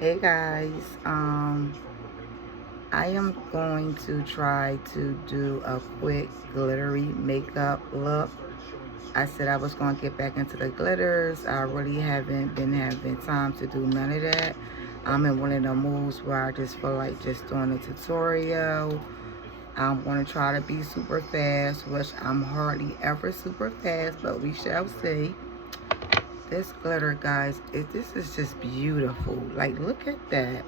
Hey guys, I am going to try to do a quick glittery makeup look. I said I was going to get back into the glitters. I really haven't been having time to do none of that. I'm in one of the moods where I just feel like just doing a tutorial. I'm going to try to be super fast, which I'm hardly ever super fast, but we shall see. This glitter, guys, this is just beautiful. Like, look at that.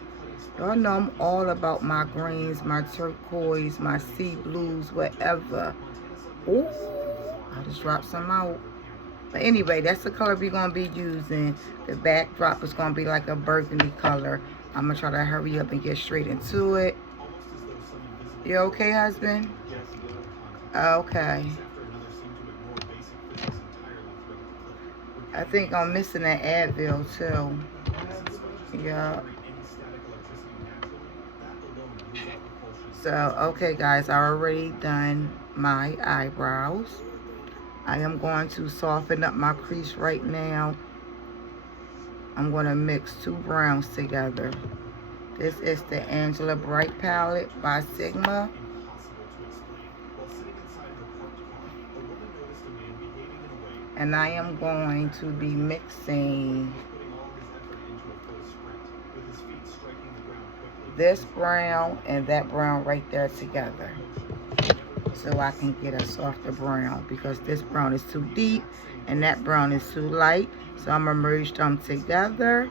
Y'all know I'm all about my greens, my turquoise, my sea blues, whatever. Ooh, I just dropped some out. But anyway, that's the color we're going to be using. The backdrop is going to be like a burgundy color. I'm going to try to hurry up and get straight into it. You okay, husband? Okay. I think I'm missing an Advil, too. Yeah. So, okay, guys, I already done my eyebrows. I am going to soften up my crease right now. I'm going to mix two browns together. This is the Angela Bright palette by Sigma. And I am going to be mixing this brown and that brown right there together, so I can get a softer brown, because this brown is too deep and that brown is too light. So I'm going to merge them together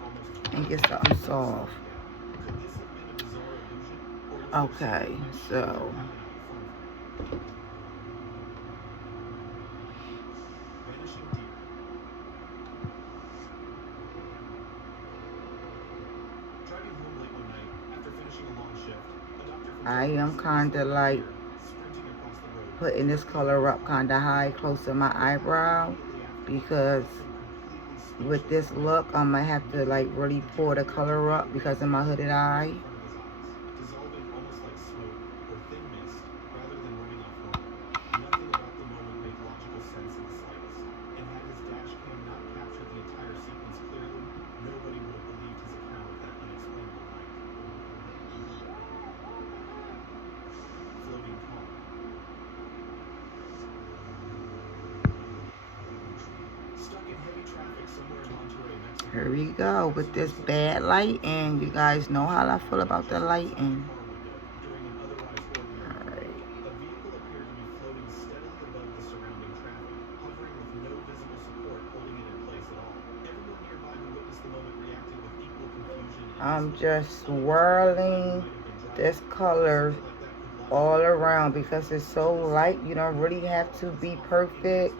and get something soft. Okay, so I am kind of like putting this color up kind of high close to my eyebrow, because with this look I'm gonna have to like really pour the color up because of my hooded eye. Here we go with this bad lighting. You guys know how I feel about the lighting. Alright. I'm just swirling this color all around because it's so light. You don't really have to be perfect.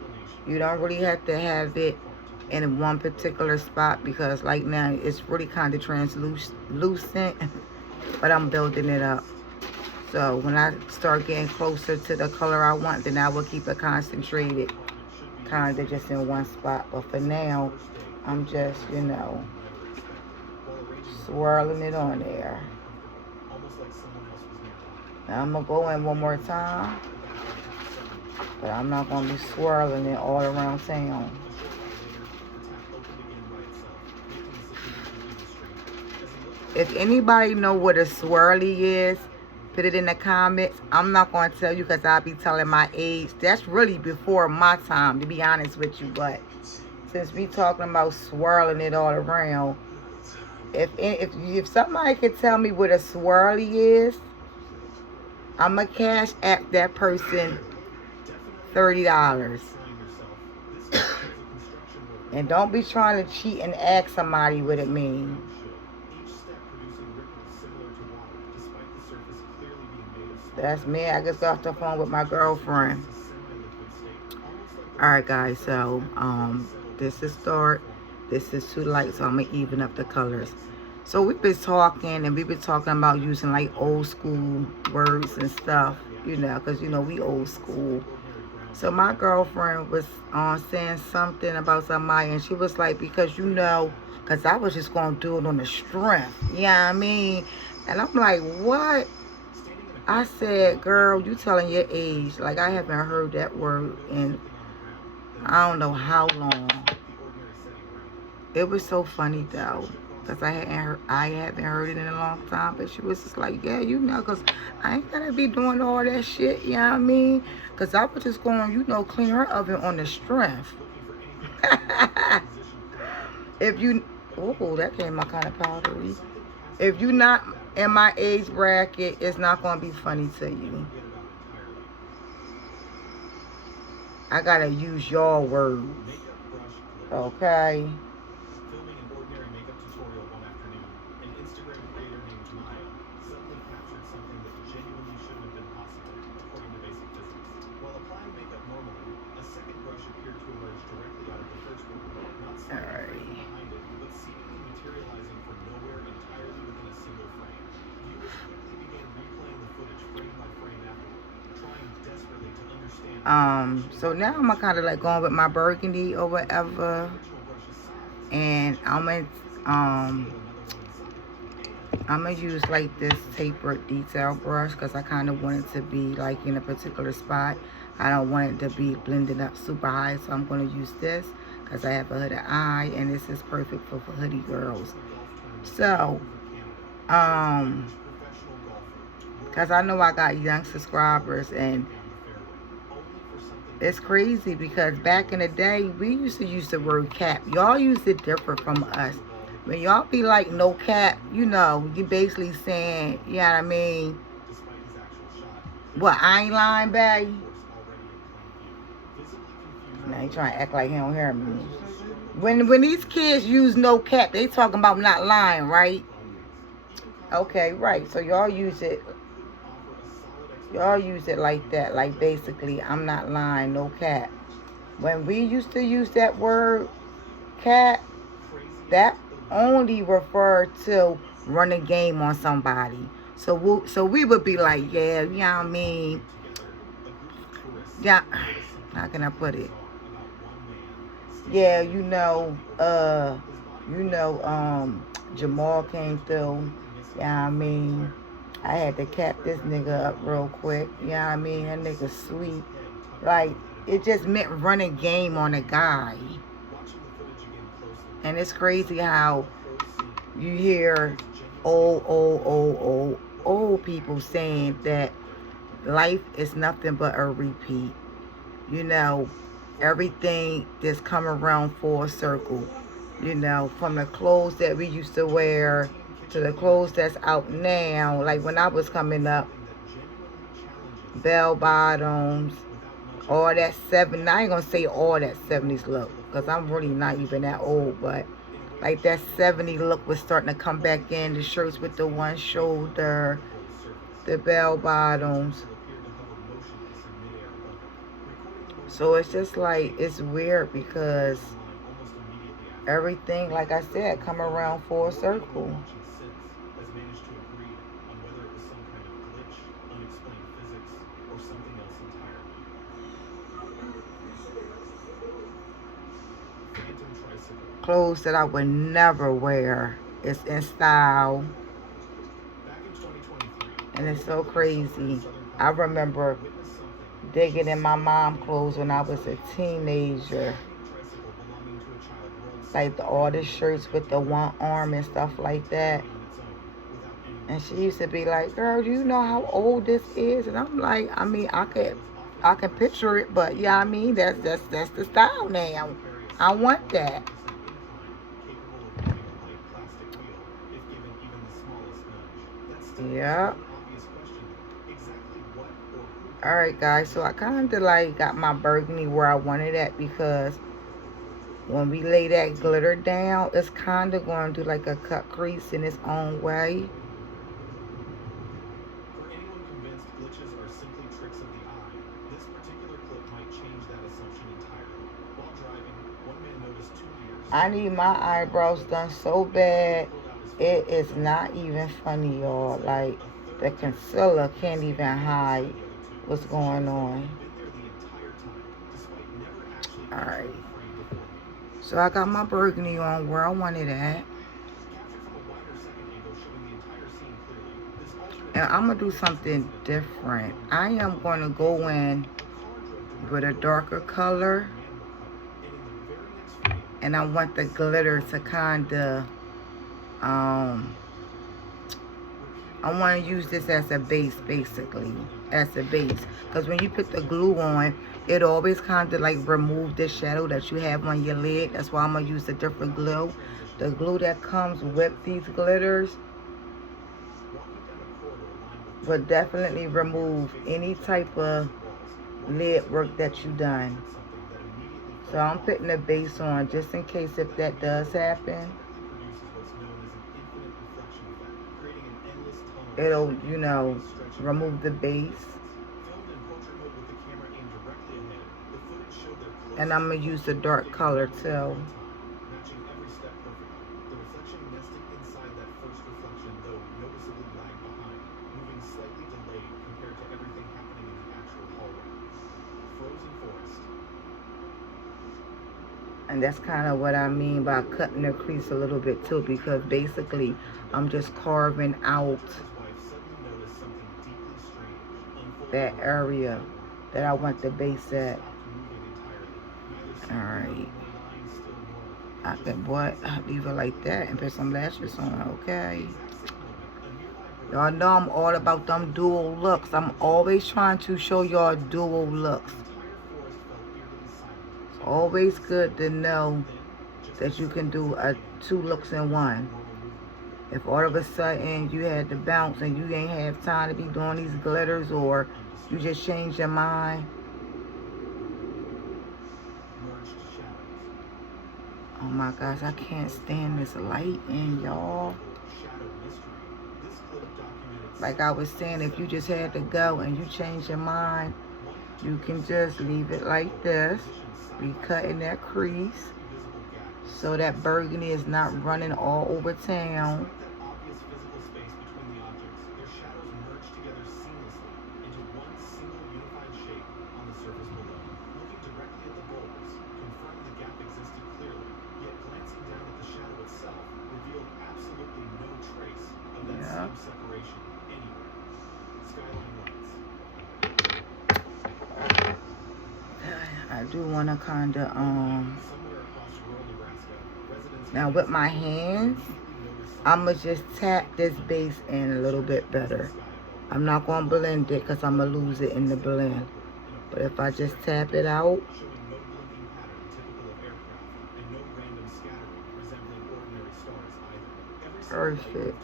You don't really have to have it in one particular spot, because like now it's really kind of translucent, but I'm building it up. So when I start getting closer to the color I want, then I will keep it concentrated kind of just in one spot. But for now, I'm just, swirling it on there. Now I'm going to go in one more time, but I'm not going to be swirling it all around town. If anybody know what a swirly is, put it in the comments. I'm not going to tell you because I'll be telling my age. That's really before my time, to be honest with you. But since we talking about swirling it all around, if somebody could tell me what a swirly is, I'm going to cash app that person $30. And don't be trying to cheat and ask somebody what it means. That's me. I just got off the phone with my girlfriend. Alright guys, so this is dark, this is too light, so I'm gonna even up the colors. So we've been talking about using like old school words and stuff, because we old school. So my girlfriend was saying something about somebody, and she was like, because because I was just gonna do it on the strength, I mean? And I'm like, what? I said, girl, you telling your age. Like, I haven't heard that word in I don't know how long. It was so funny though, because I haven't heard it in a long time. But she was just like, yeah, you know, because I ain't gonna be doing all that shit, you know what I mean? Because I was just going, you know, clean her oven on the strength. If you, oh, that came my kind of powdery. If you not in my age bracket, it's not gonna be funny to you. I gotta use your words, okay? Filming an ordinary makeup tutorial one afternoon, an Instagram creator named Maya suddenly captured something that genuinely shouldn't have been possible, according to basic physics. While applying makeup normally, a second brush appeared to emerge directly out of the first one, not slightly behind it, but seemingly materializing from nowhere entirely within a single frame. Viewers quickly began replaying the footage frame by frame afterward, trying desperately to understand. So now I'm kind of like going with my burgundy or whatever. And I'm gonna use like this tapered detail brush because I kind of want it to be like in a particular spot. I don't want it to be blended up super high, so I'm gonna use this because I have a hooded eye, and this is perfect for hoodie girls. So because I know I got young subscribers, and it's crazy because back in the day, we used to use the word cap. Y'all use it different from us. When y'all be like, no cap, you know, you basically saying, you know what I mean? What, I ain't lying, babe? Now he trying to act like he don't hear me. When these kids use no cap, they talking about not lying, right? Okay, right. So y'all use it. Y'all use it like that, like basically, I'm not lying, no cap. When we used to use that word, cap, that only referred to run a game on somebody. So we would be like, yeah, you know what I mean? Yeah, how can I put it? Yeah, Jamal came through, you know what I mean? I had to cap this nigga up real quick. You know what I mean? That nigga sweet. Like, it just meant running game on a guy. And it's crazy how you hear old people saying that life is nothing but a repeat. You know, everything just come around full circle. You know, from the clothes that we used to wear to the clothes that's out now. Like when I was coming up, bell bottoms, all that I ain't gonna say all that 70s look, because I'm really not even that old, but like that 70s look was starting to come back in. The shirts with the one shoulder, the bell bottoms. So it's just like, it's weird because everything, like I said, come around full circle. Clothes that I would never wear. It's in style. And it's so crazy. I remember digging in my mom's clothes when I was a teenager. Like all the shirts with the one arm and stuff like that. And she used to be like, girl, do you know how old this is? And I'm like, I mean, I can picture it, but yeah, I mean, that's the style now. I want that. Yeah. Alright, guys, so I kind of like got my burgundy where I wanted it, because when we lay that glitter down, it's kind of going to do like a cut crease in its own way. For anyone convinced glitches are simply tricks of the eye, this particular clip might change that assumption entirely. While driving, one man noticed 2 deers. I need my eyebrows done so bad, it is not even funny, y'all. Like, the concealer can't even hide what's going on. Alright. So I got my burgundy on where I wanted it at. And I'm going to do something different. I am going to go in with a darker color. And I want the glitter to kind of Um, I want to use this as a base, basically, as a base. Because when you put the glue on, it always kind of like remove the shadow that you have on your lid. That's why I'm going to use a different glue. The glue that comes with these glitters will definitely remove any type of lid work that you done. So I'm putting the base on just in case if that does happen. It'll, you know, remove the base. And I'm going to use the dark color too. And that's kind of what I mean by cutting the crease a little bit too, because basically I'm just carving out that area that I want the base at. Alright. I can leave it like that and put some lashes on, okay? Y'all know I'm all about them dual looks. I'm always trying to show y'all dual looks. It's always good to know that you can do 2 looks in one. If all of a sudden you had to bounce and you ain't have time to be doing these glitters, or you just change your mind. Oh my gosh, I can't stand this lighting, y'all. Like I was saying, if you just had to go and you change your mind, you can just leave it like this. Be cutting that crease so that burgundy is not running all over town. Yeah. I do want to kind of, now with my hands, I'm going to just tap this base in a little bit better. I'm not going to blend it because I'm going to lose it in the blend. But if I just tap it out, perfect.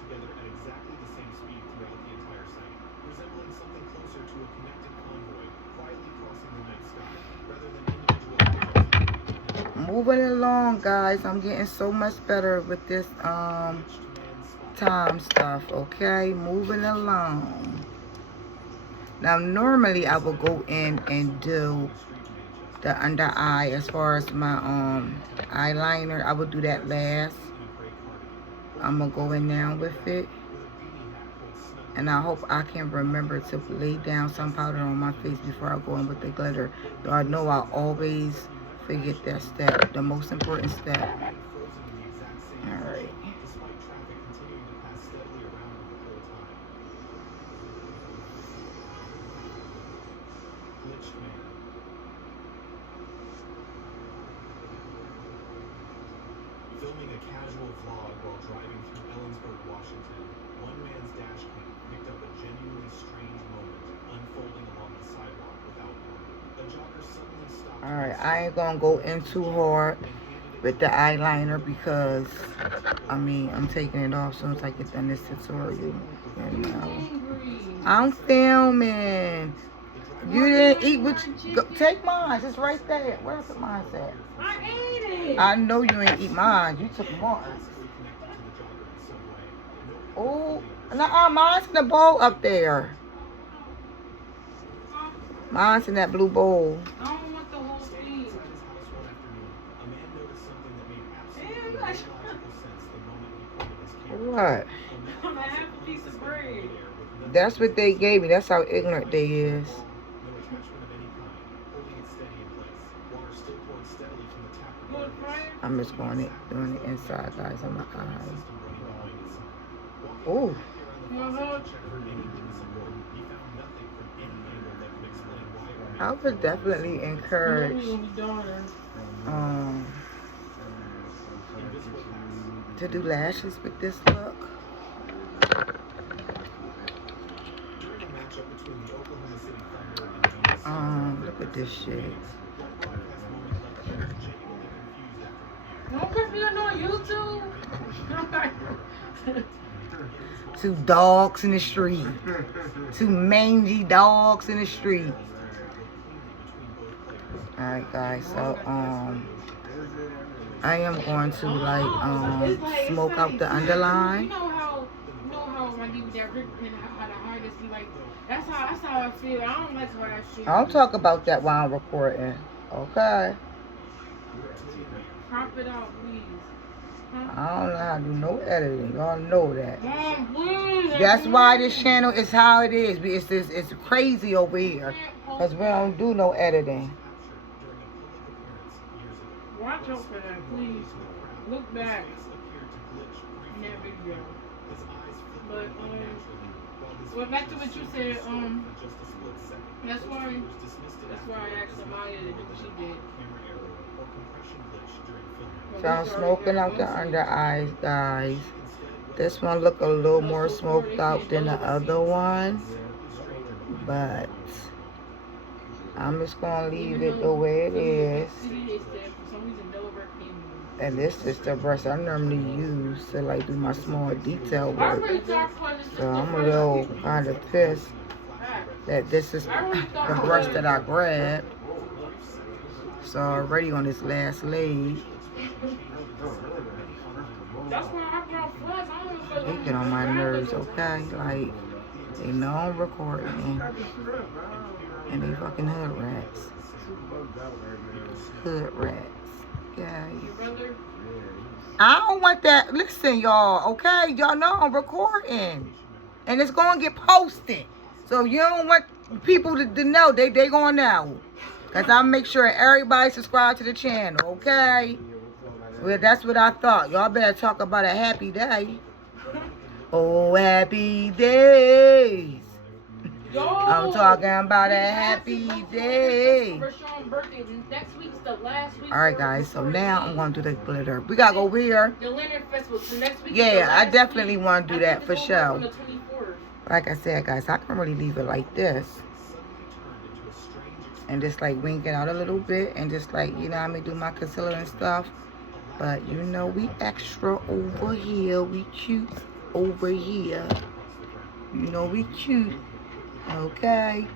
Moving along, guys. I'm getting so much better with this time stuff, okay? Moving along. Now, normally I will go in and do the under eye as far as my eyeliner. I will do that last. I'm gonna go in now with it. And I hope I can remember to lay down some powder on my face before I go in with the glitter. Y'all know I always forget that step, the most important step. Alright. Filming a casual vlog while driving through Ellensburg, Washington, one man's dash cam picked up a genuinely strange moment unfolding along the sidewalk without warning. A jogger suddenly stopped. Alright, I ain't gonna go in too hard with the eyeliner because, I mean, I'm taking it off as soon as I get done this tutorial. You know. I'm filming. You didn't eat what you... Go, take mine. It's right there. Where's mine at? I ate it. I know you ain't eat mine. You took mine. Oh, no, mine's in the bowl up there. Mine's in that blue bowl. I don't want the whole thing. What? I'm gonna have a piece of bread. That's what they gave me. That's how ignorant they is. I'm just going it, doing the inside, guys, on my eyes. Oh. I would definitely encourage to do lashes with this look. During a matchup between the Oklahoma City Thunder and Phoenix, Look at this shit. one broadcast moment left players genuinely confused after review. Don't put me on YouTube. Two dogs in the street. Two mangy dogs in the street. Alright guys, so I am going to like smoke out the underline. You know how when you that rip and how the hardest you like. That's how I feel. I don't like how that shit. I'll talk about that while I'm recording. Okay. Crop it out, please. I don't know how to do no editing. Y'all know that. Mom, please. That's why this channel is how it is. It's crazy over here. Because we don't do no editing. Watch out for that, please. Look back in that video. But well, back to what you said. That's why I asked Amaya to do what she did. So I'm smoking out the under eyes, guys. This one look a little more smoked out than the other one, but I'm just gonna leave it the way it is. And this is the brush I normally use to like do my small detail work. So I'm a little kind of pissed that this is the brush that I grabbed. So already on this last leg. They get on my nerves, okay? Like, they know I'm recording. And they fucking hood rats. Hood rats. Yeah. I don't want that. Listen, y'all, okay? Y'all know I'm recording. And it's going to get posted. So you don't want people to know. They going to know. Because I make sure everybody subscribe to the channel, okay? Well, that's what I thought. Y'all better talk about a happy day. Oh, happy days. Yo, I'm talking about a happy day. Alright, guys. So now I'm going to do the glitter. We got to go over here. The Leonard Festival. So next week. Yeah, I definitely want to do that for sure. Like I said, guys, I can really leave it like this. And just like wink it out a little bit. And just like, you know what I mean, do my concealer and stuff. But you know, we extra over here. We cute over here. You know, we cute. Okay.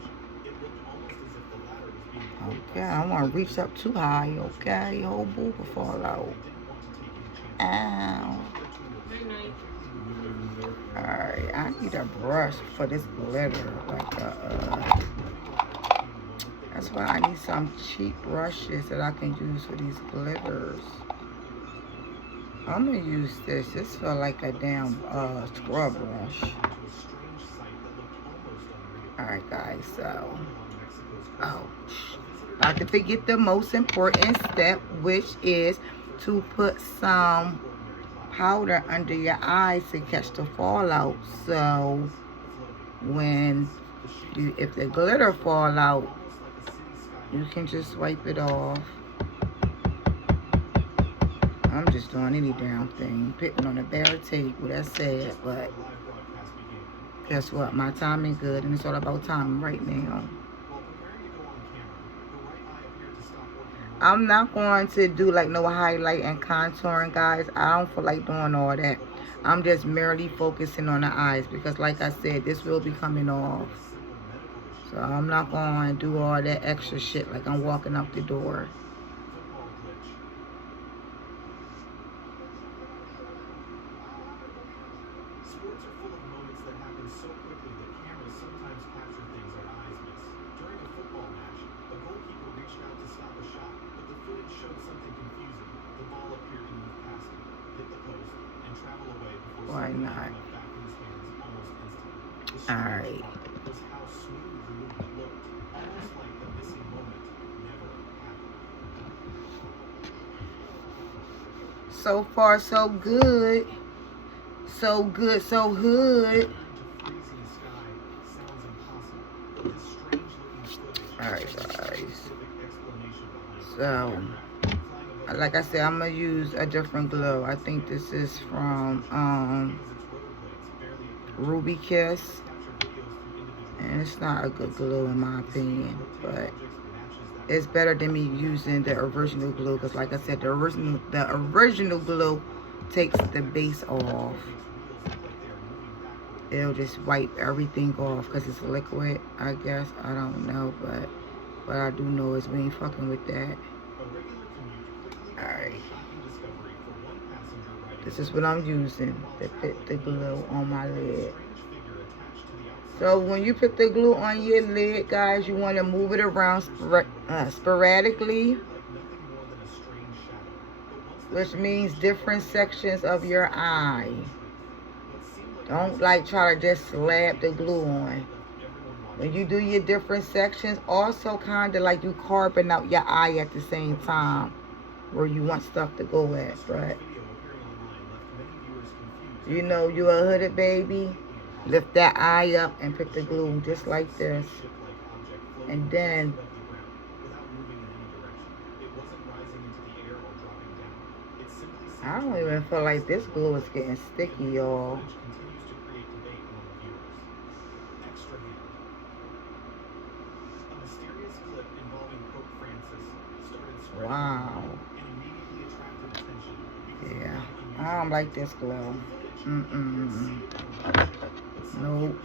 Okay, I don't want to reach up too high. Okay, whole boob will fall out. Ow. Alright, I need a brush for this glitter. Like that's why I need some cheap brushes that I can use for these glitters. I'm gonna use this. This feels like a damn scrub brush. Alright, guys, so about to forget the most important step, which is to put some powder under your eyes to catch the fallout. So when if the glitter fall out, you can just wipe it off. I'm just doing any damn thing, putting on a bare table. That's sad, but guess what? My timing good, and it's all about timing right now. I'm not going to do like no highlight and contouring, guys. I don't feel like doing all that. I'm just merely focusing on the eyes because, like I said, this will be coming off. So I'm not going to do all that extra shit like I'm walking out the door. Sports are full of moments that happen so quickly that cameras sometimes capture things our eyes miss. During a football match, a goalkeeper reached out to stop a shot, but the footage showed something confusing. The ball appeared to move past him, hit the post, and travel away before Why suddenly not? getting back in his hands almost instantly. The Alright. part was how smooth the movement looked, almost like the missing moment never happened. So far, so good. So good, so good. Alright, guys. So, Like I said, I'm gonna use a different glue. I think this is from Ruby Kiss, and it's not a good glue in my opinion, but it's better than me using the original glue, because like I said, the original glue takes the base off. It'll just wipe everything off because it's liquid, I guess. I don't know, but what I do know is we ain't fucking with that. Alright. This is what I'm using to put the glue on my lid. So when you put the glue on your lid, guys, you want to move it around sporadically, which means different sections of your eye. Don't like try to just slap the glue on. When you do your different sections, also kind of like you carving out your eye at the same time where you want stuff to go at. But you know you're a hooded baby, lift that eye up and put the glue just like this. And then I don't even feel like this glue is getting sticky, y'all. Wow. Yeah. I don't like this glue. Nope.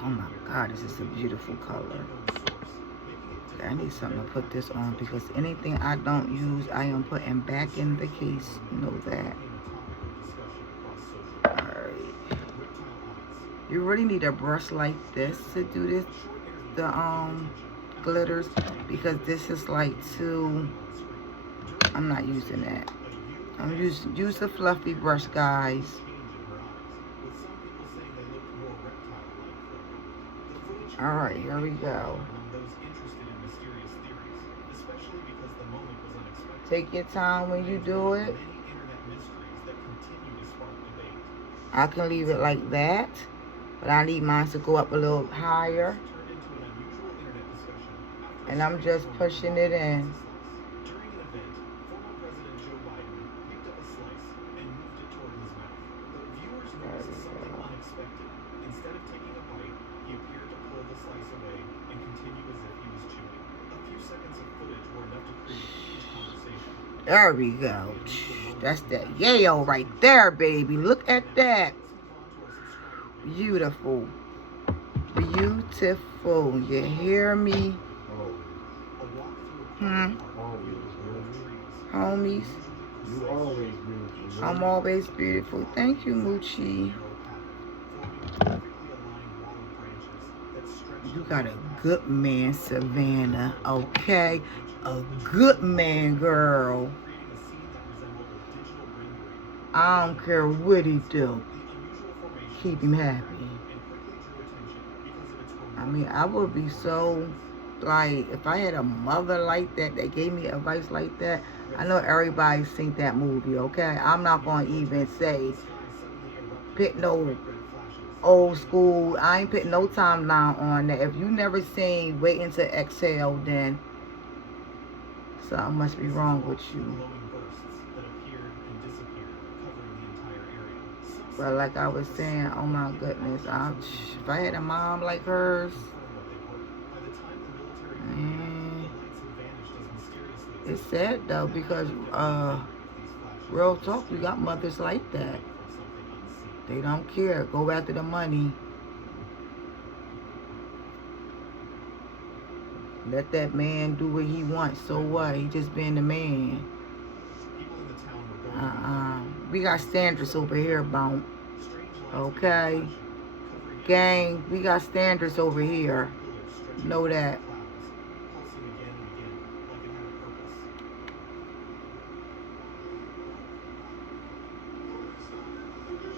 Oh my God, this is a beautiful color. Okay, I need something to put this on because anything I don't use, I am putting back in the case. You know that. Alright. You really need a brush like this to do this. The glitters, because this is like too. I'm not using that. I'm use a fluffy brush, guys. All right, here we go. Take your time when you do it. I can leave it like that, but I need mine to go up a little higher. And I'm just pushing it in. There we go. That's that yayo right there, baby. Look at that. Beautiful. Beautiful. You hear me? Homies. You always beautiful. I'm always beautiful. Thank you, Moochie. You got a good man, Savannah. Okay? A good man, girl. I don't care what he do. Keep him happy. I mean, I would be so, like, if I had a mother like that that gave me advice like that. I know everybody's seen that movie, okay? I'm not going to even say pick no old school. I ain't putting no timeline on that. If you never seen Waiting to Exhale, then something must be wrong with you. But like I was saying, oh my goodness, if I had a mom like hers, man, it's sad though, because real talk, you got mothers like that. They don't care. Go after the money. Let that man do what he wants. So what? He just being the man. We got standards over here, Bone. Okay? Gang, we got standards over here. Know that.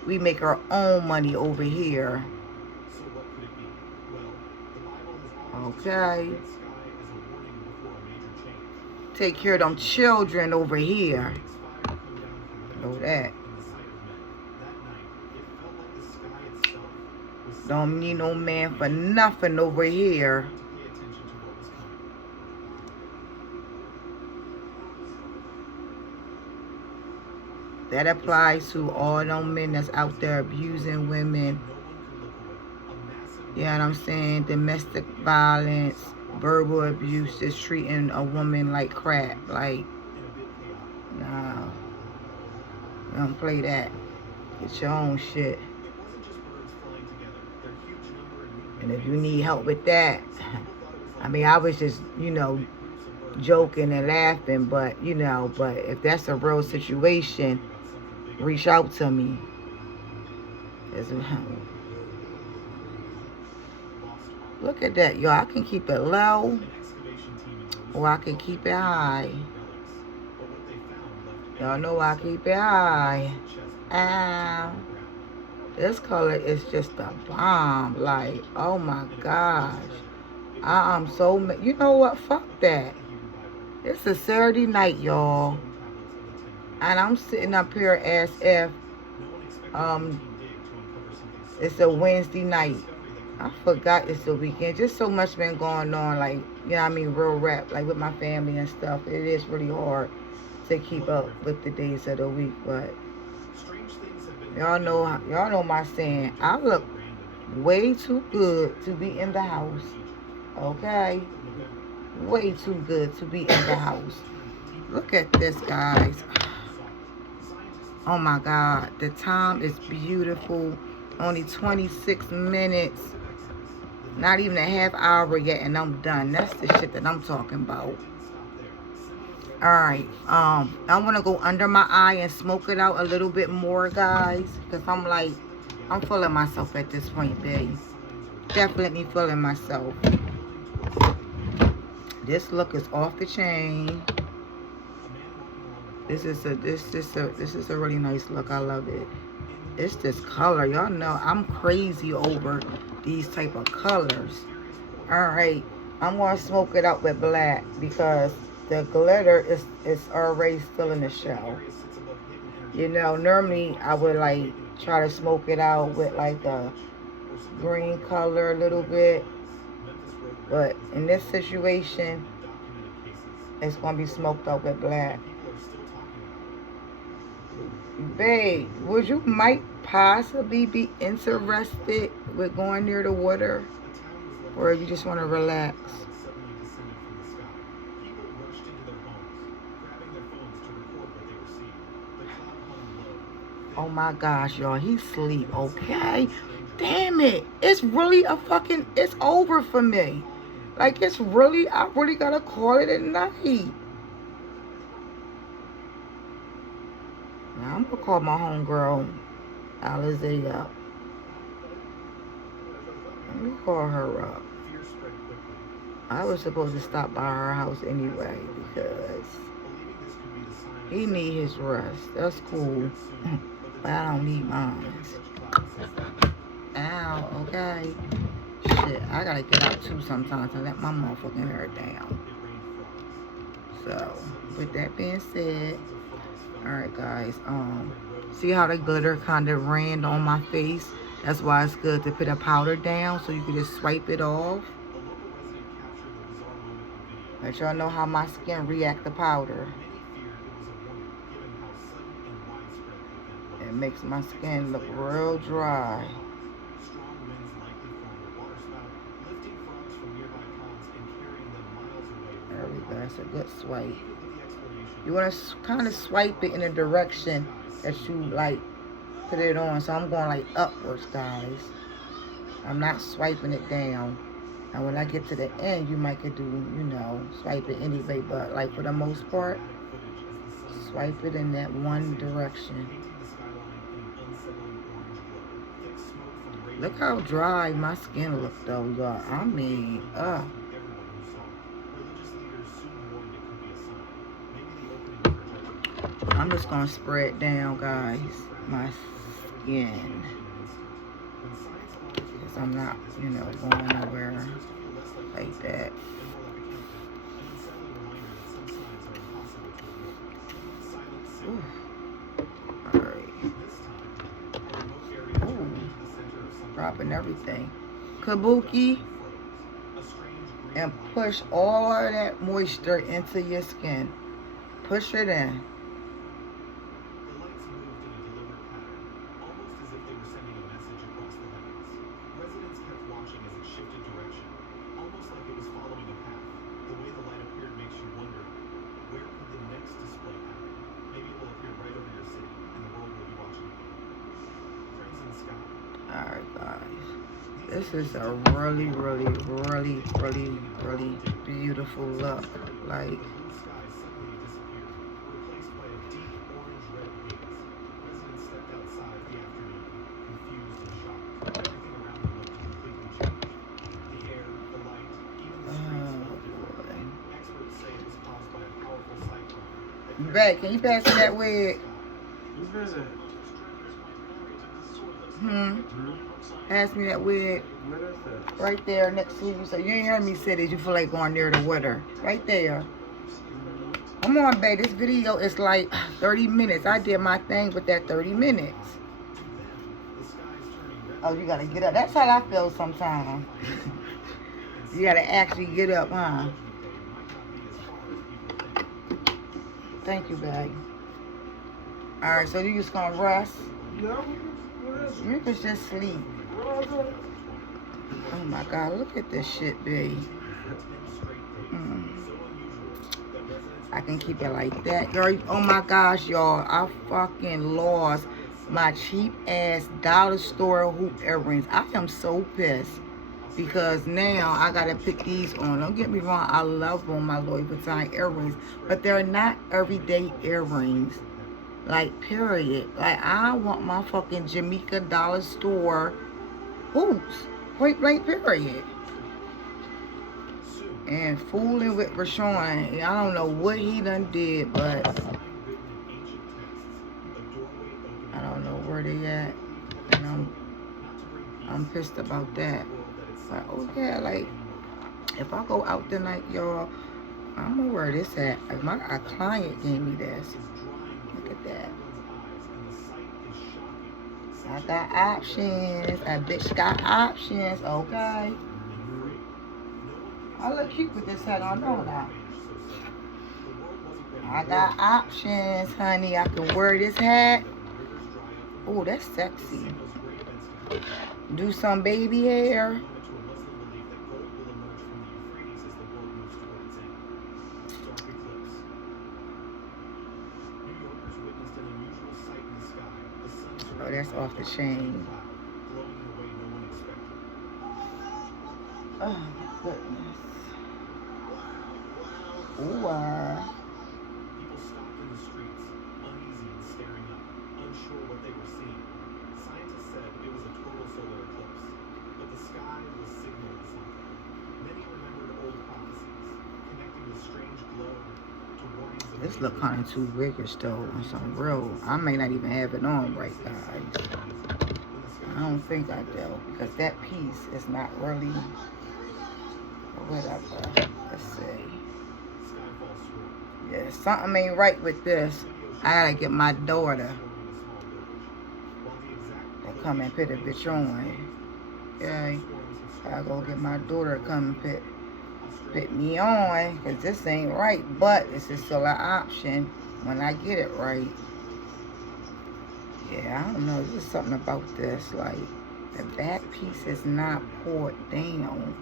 We make our own money over here. Okay? Take care of them children over here. Know that. Don't need no man for nothing over here. That applies to all them men that's out there abusing women. You know what I'm saying? Domestic violence, verbal abuse, just treating a woman like crap. Like, nah, don't play that. Get your own shit. And if you need help with that, I mean, I was just, joking and laughing, but, but if that's a real situation, reach out to me. Look at that, y'all. I can keep it low, or I can keep it high. Y'all know I keep it high. Ow. This color is just a bomb. Like, oh my gosh. I'm so you know what? Fuck that. It's a Saturday night, y'all. And I'm sitting up here as if it's a Wednesday night. I forgot it's the weekend. Just so much been going on, like, real rap, like with my family and stuff. It is really hard to keep up with the days of the week, but y'all know my saying. I look way too good to be in the house. Okay? Way too good to be in the house. Look at this, guys. Oh my God. The time is beautiful. Only 26 minutes. Not even a half hour yet, and I'm done. That's the shit that I'm talking about. Alright. I want to go under my eye and smoke it out a little bit more, guys. Because I'm feeling myself at this point, babe. Definitely feeling myself. This look is off the chain. This is a really nice look. I love it. It's this color. Y'all know I'm crazy over these type of colors. Alright. I'm going to smoke it out with black because the glitter is already still in the show. Normally I would like try to smoke it out with like a green color a little bit. But in this situation, it's going to be smoked out with black. Babe, would you might possibly be interested with going near the water? Or you just want to relax? Oh my gosh, y'all. He's asleep, okay? Damn it. It's really it's over for me. Like, I really gotta call it a night. Now, I'm gonna call my homegirl, Alizé, up. Let me call her up. I was supposed to stop by her house anyway because he need his rest. That's cool. But I don't need mine. Ow, okay. Shit, I gotta get out too sometimes and let my motherfucking hair down. So, with that being said, alright guys, see how the glitter kind of ran on my face? That's why it's good to put a powder down so you can just swipe it off. Let y'all know how my skin react to powder. It makes my skin look real dry. There we go. That's a good swipe. You want to kind of swipe it in a direction that you like put it on. So I'm going like upwards, guys. I'm not swiping it down. And when I get to the end, you might could do, swipe it anyway. But like for the most part, swipe it in that one direction. Look how dry my skin look though, y'all. I mean, I'm just gonna spread down, guys, my skin. Because I'm not, going nowhere like that. Ooh. Alright. Ooh. Dropping everything. Kabuki. And push all of that moisture into your skin. Push it in. Alright, guys. This is a really, really, really, really, really beautiful look. Like, The blue sky suddenly disappeared, replaced by a deep orange-red haze. Residents stepped outside the afternoon, confused and shocked. Everything around them looked completely changed. The air, the light, even the streets felt different. boy. Experts say it was caused by a powerful cyclone. that Babe, can you pass me that wig? Who's that? Pass me that wig. What is that? Right there next to you. So you ain't heard me say that you feel like going near the water. Right there. Come on, babe. This video is like 30 minutes. I did my thing with that 30 minutes. Oh, you gotta get up. That's how I feel sometimes. You gotta actually get up, huh? Thank you, babe. Alright, so you just gonna rest? No, what is You can just sleep. Oh my God, look at this shit, babe. I can keep it like that. Girl, oh my gosh, y'all. I fucking lost my cheap ass dollar store hoop earrings. I am so pissed. Because now I gotta put these on. Don't get me wrong, I love on my Louis Vuitton earrings. But they're not everyday earrings. Like, period. Like, I want my fucking Jamaica dollar store hoops. Point blank, period. And fooling with Rashawn, I don't know what he done did, but I don't know where they at. And I'm pissed about that. But okay, like, if I go out tonight, y'all, I'm gonna wear this at. A client gave me this. Look at that. I got options. A bitch got options, okay? I look cute with this hat on, don't I? I got options, honey. I can wear this hat. Oh, that's sexy. Do some baby hair. Oh, that's off the chain. Oh, goodness. Ooh, People stopped in the streets, uneasy and staring up, unsure what they were seeing. Scientists said it was a total solar eclipse, but the sky was signaling something. Many remembered old prophecies, connecting the strange glow to warnings of this look kind of too rigorous though on some real. I may not even have it on right, guys. I don't think I do, because that piece is not really whatever. Let's see. Yeah, something ain't right with this. I gotta get my daughter to come and put a bitch on. Okay? I go get my daughter to come and put me on, because this ain't right. But this is still an option when I get it right. Yeah, I don't know. There's something about this. Like, the back piece is not poured down.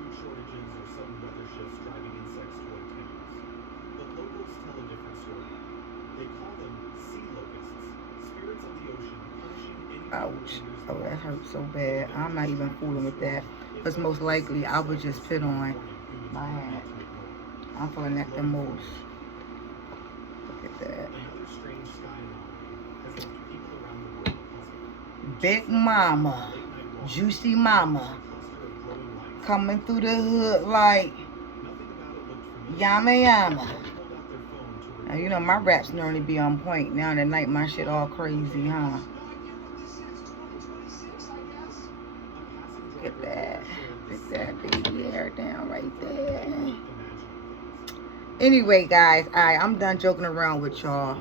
Ouch. Oh, that hurts so bad. I'm not even fooling with that. Because most likely I would just put on my hat. I'm feeling that the most. Look at that. Big Mama. Juicy Mama. Coming through the hood like yama yama. Now, you know, my raps normally be on point. Now tonight my shit all crazy, huh? Get that. Get that baby hair down right there. Anyway, guys, I'm done joking around with y'all.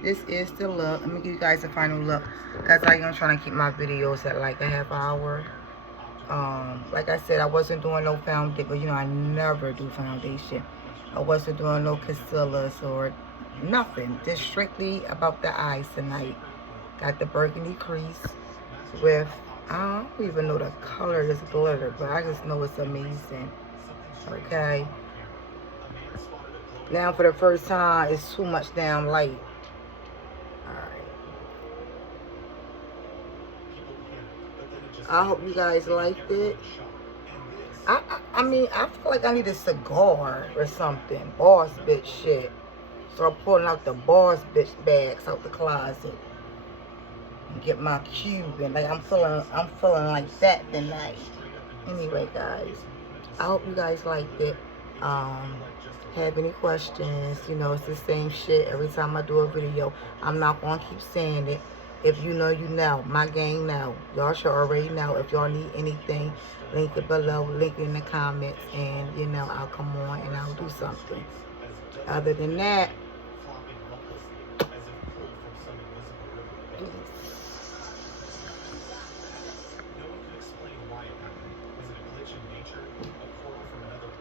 This is the look. Let me give you guys a final look. Because I am trying to keep my videos at like a half hour. Like I said, I wasn't doing no foundation. But, you know, I never do foundation. I wasn't doing no concealers or nothing. Just strictly about the eyes tonight. Got the burgundy crease with... I don't even know the color of this glitter, but I just know it's amazing. Okay. Now for the first time, it's too much damn light. Alright. I hope you guys liked it. I mean, I feel like I need a cigar or something. Boss bitch shit. Start pulling out the boss bitch bags out the closet. And get my Cuban. Like I'm feeling like that tonight. Anyway, guys, I hope you guys liked it. Have any questions? You know, it's the same shit every time I do a video. I'm not gonna keep saying it. If you know, you know. My gang know. Y'all should already know. If y'all need anything, link it below, link it in the comments, and you know, I'll come on and I'll do something. Other than that,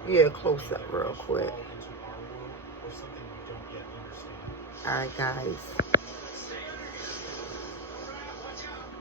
yeah, close up real quick. Alright, guys.